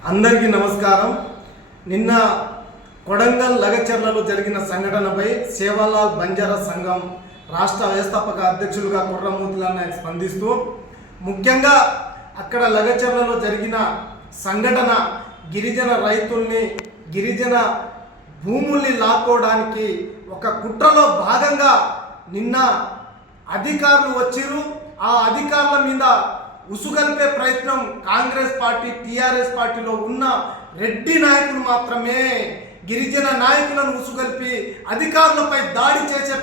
అందరికీ నమస్కారం. నిన్న కొడంగల్ లగచర్లలో జరిగిన సంఘటనపై సేవాలాల్ బంజారా సంఘం రాష్ట్ర వ్యవస్థాపక అధ్యక్షులుగా కుర్రమూర్తులన్న స్పందిస్తూ ముఖ్యంగా అక్కడ లగచర్లలో జరిగిన సంఘటన గిరిజన రైతుల్ని గిరిజన భూముల్ని లాక్కోవడానికి ఒక కుట్రలో భాగంగా నిన్న అధికారులు వచ్చిరు ఆ అధికారుల మీద ఉసుగల్పే ప్రయత్నం కాంగ్రెస్ పార్టీ టీఆర్ఎస్ పార్టీలో ఉన్న రెడ్డి నాయకులు మాత్రమే గిరిజన నాయకులను ఉసుగల్పి అధికారులపై దాడి చేసే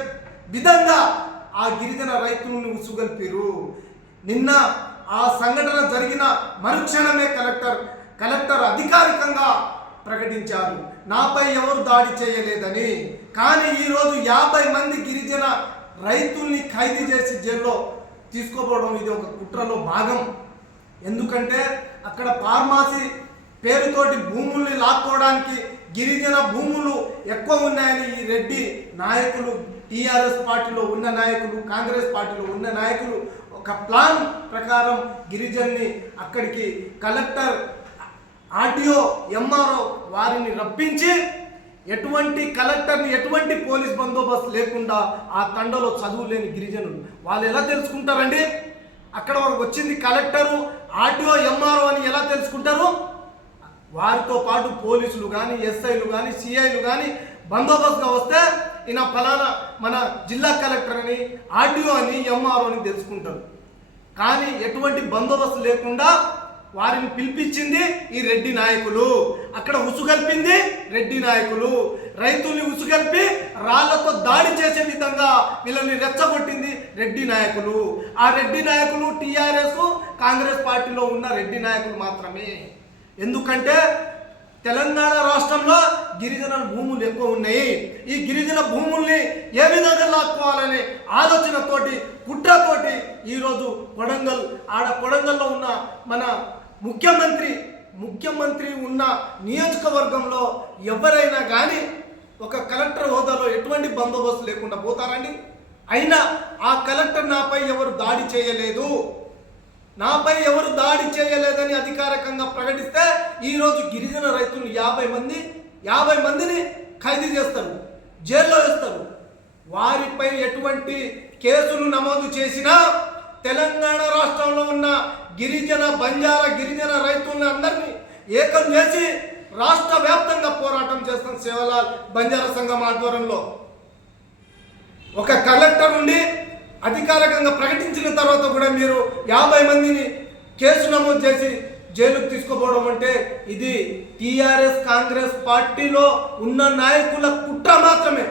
విధంగా ఆ గిరిజన రైతులను ఉసుగల్పిరు నిన్న ఆ సంఘటన జరిగిన మరుక్షణమే కలెక్టర్ కలెక్టర్ అధికారికంగా ప్రకటించారు. నాపై ఎవరు దాడి చేయలేదని. కానీ ఈరోజు యాభై మంది గిరిజన రైతుల్ని ఖైదీ చేసి జైల్లో తీసుకోపోవడం ఇది ఒక కుట్రలో భాగం. ఎందుకంటే అక్కడ ఫార్మాసీ పేరుతోటి భూముల్ని లాక్కోవడానికి గిరిజన భూములు ఎక్కువ ఉన్నాయని ఈ రెడ్డి నాయకులు టీఆర్ఎస్ పార్టీలో ఉన్న నాయకులు కాంగ్రెస్ పార్టీలో ఉన్న నాయకులు ఒక ప్లాన్ ప్రకారం గిరిజన్ని అక్కడికి కలెక్టర్ ఆర్టీఓ ఎంఆర్ఓ వారిని రప్పించి ఎటువంటి కలెక్టర్ని ఎటువంటి పోలీస్ బందోబస్తు లేకుండా ఆ తండలో చదువు లేని గిరిజనులు. వాళ్ళు ఎలా తెలుసుకుంటారండి? అక్కడ వచ్చింది కలెక్టరు ఆర్టీఓ ఎంఆర్ఓ అని ఎలా తెలుసుకుంటారు? వారితో పాటు పోలీసులు కానీ ఎస్ఐలు కానీ సిఐలు కానీ బందోబస్తుగా వస్తే ఈయన ఫలానా మన జిల్లా కలెక్టర్ అని ఆర్టీఓ అని ఎంఆర్ఓ అని తెలుసుకుంటారు. కానీ ఎటువంటి బందోబస్తు లేకుండా వారిని పిలిపించింది ఈ రెడ్డి నాయకులు. అక్కడ ఉసుగల్పింది రెడ్డి నాయకులు. రైతుల్ని ఉసుగల్పి రాళ్ళతో దాడి చేసే విధంగా వీళ్ళని రెచ్చగొట్టింది రెడ్డి నాయకులు. ఆ రెడ్డి నాయకులు టీఆర్ఎస్ కాంగ్రెస్ పార్టీలో ఉన్న రెడ్డి నాయకులు మాత్రమే. ఎందుకంటే తెలంగాణ రాష్ట్రంలో గిరిజన భూములు ఎక్కువ ఉన్నాయి. ఈ గిరిజన భూముల్ని ఏ విధంగా లాక్కోవాలనే ఆలోచనతోటి కుట్రతోటి ఈరోజు కొడంగల్ ఆడ కొడంగల్లో ఉన్న మన ముఖ్యమంత్రి ముఖ్యమంత్రి ఉన్న నియోజకవర్గంలో ఎవరైనా కానీ ఒక కలెక్టర్ హోదాలో ఎటువంటి బందోబస్తు లేకుండా పోతారండి? అయినా ఆ కలెక్టర్ నాపై ఎవరు దాడి చేయలేదు? నాపై ఎవరు దాడి చేయలేదని అధికారికంగా ప్రకటిస్తే ఈరోజు గిరిజన రైతులు యాభై మంది యాభై మందిని ఖైదీ చేస్తారు జైల్లో వేస్తారు. వారిపై ఎటువంటి కేసులు నమోదు చేసినా తెలంగాణ రాష్ట్రంలో ఉన్న గిరిజన బంజారా గిరిజన రైతులను అందరినీ ఏకం చేసి రాష్ట్ర వ్యాప్తంగా పోరాటం చేస్తాం సేవలాల్ బంజారా సంఘం ఆధ్వర్యంలో. ఒక కలెక్టర్ నుండి అధికారికంగా ప్రకటించిన తర్వాత కూడా మీరు యాభై మందిని కేసు నమోదు చేసి జైలుకు తీసుకుపోవడం అంటే ఇది టీఆర్ఎస్ కాంగ్రెస్ పార్టీలో ఉన్న నాయకుల కుట్ర మాత్రమే.